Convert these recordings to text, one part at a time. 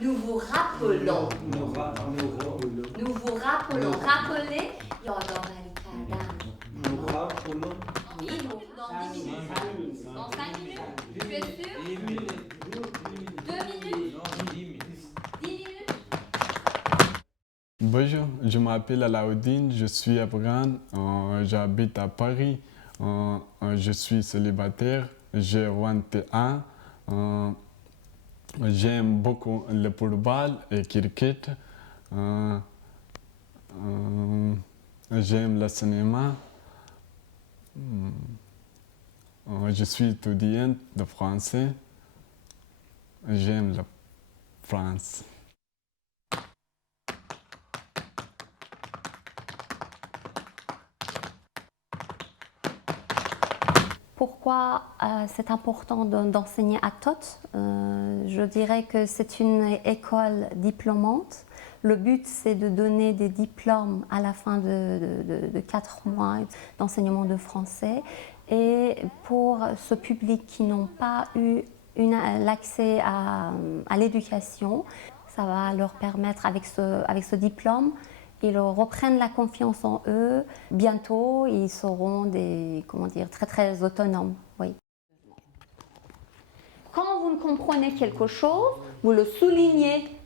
Nous vous rappelons. Nous rappelons. Nous vous rappelons. Rappelez. Nous rappelons. Oui, dans 10 minutes. Dans 5 minutes. Tu es sûr? 2 minutes. 10 minutes. Bonjour, je m'appelle Alaoudine, je suis afghan, j'habite à Paris, je suis célibataire, j'ai 21 ans, j'aime beaucoup le football et le cricket, j'aime le cinéma, je suis étudiante de français, j'aime la France. Pourquoi c'est important d'enseigner à Tot? Je dirais que c'est une école diplômante. Le but, c'est de donner des diplômes à la fin de 4 mois d'enseignement de français. Et pour ce public qui n'ont pas eu l'accès à l'éducation, ça va leur permettre, avec ce diplôme, ils reprennent la confiance en eux. Bientôt, ils seront très très autonomes. Oui. Quand vous ne comprenez quelque chose, vous le soulignez.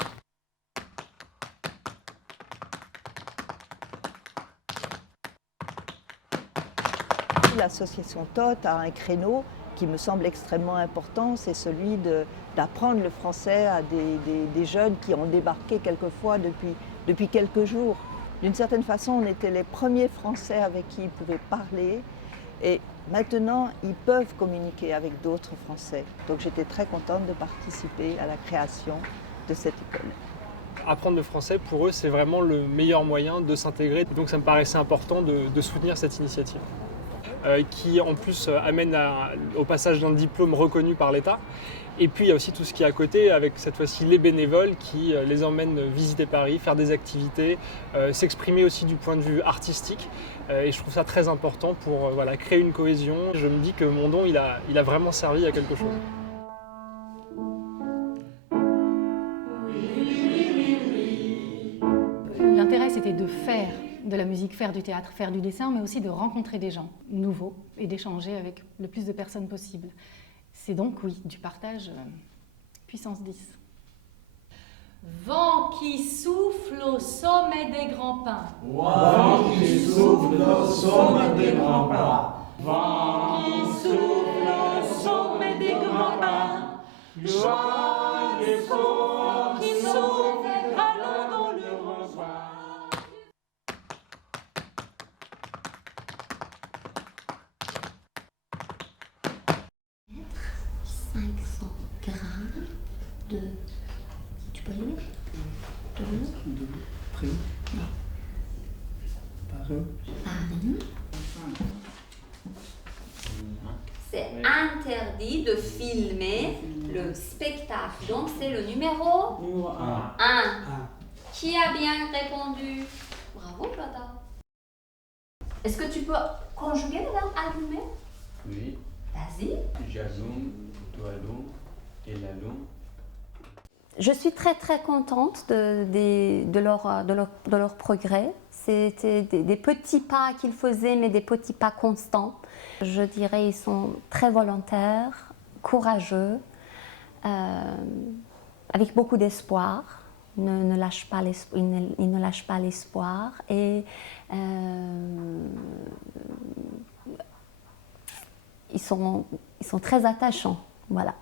L'association TOT a un créneau qui me semble extrêmement important, c'est celui d'apprendre le français à des jeunes qui ont débarqué quelquefois depuis quelques jours. D'une certaine façon, on était les premiers Français avec qui ils pouvaient parler et maintenant, ils peuvent communiquer avec d'autres Français. Donc j'étais très contente de participer à la création de cette école. Apprendre le français, pour eux, c'est vraiment le meilleur moyen de s'intégrer. Donc ça me paraissait important de soutenir cette initiative. Qui en plus amène au passage d'un diplôme reconnu par l'État. Et puis il y a aussi tout ce qui est à côté, avec cette fois-ci les bénévoles qui les emmènent visiter Paris, faire des activités, s'exprimer aussi du point de vue artistique. Et je trouve ça très important pour créer une cohésion. Je me dis que mon don, il a vraiment servi à quelque chose. L'intérêt, c'était de faire de la musique, faire du théâtre, faire du dessin, mais aussi de rencontrer des gens nouveaux et d'échanger avec le plus de personnes possible. C'est donc, oui, du partage puissance 10. Vent qui souffle au sommet des grands pins. Vent qui souffle au sommet des grands pins. Vent qui souffle au sommet des grands pins. Joie des vents qui soufflent, allons dans le grand soir. 500 grammes de... Tu peux le lire? De prix. Non. Farine. C'est interdit de filmer le spectacle. Donc c'est le numéro Numéro 1. 1. Qui a bien répondu? Bravo, Jada. Est-ce que tu peux conjuguer le verbe allumer? Oui. Vas-y. J'allume, tu allumes, elle allume. Je suis très très contente de leur progrès. C'était des petits pas qu'ils faisaient, mais des petits pas constants. Je dirais ils sont très volontaires, courageux, avec beaucoup d'espoir. Ils ne lâchent pas l'espoir et ils sont très attachants. Voilà.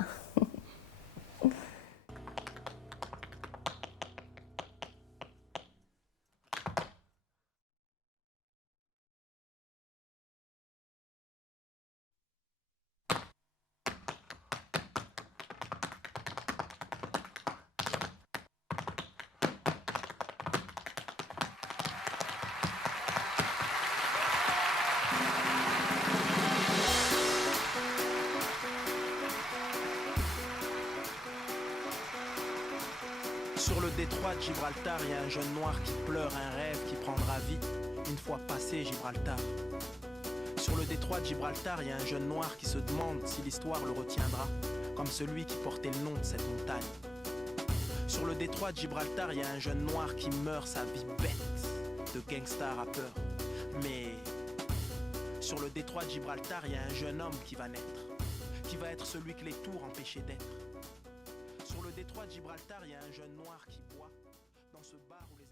Sur le détroit de Gibraltar, il y a un jeune noir qui pleure un rêve qui prendra vie une fois passé Gibraltar. Sur le détroit de Gibraltar, il y a un jeune noir qui se demande si l'histoire le retiendra, comme celui qui portait le nom de cette montagne. Sur le détroit de Gibraltar, y a un jeune noir qui meurt sa vie bête de gangsta rappeur. Mais sur le détroit de Gibraltar, y a un jeune homme qui va naître, qui va être celui que les tours empêchaient d'être. Sur le détroit de Gibraltar, y a un jeune noir qui boit dans ce bar où les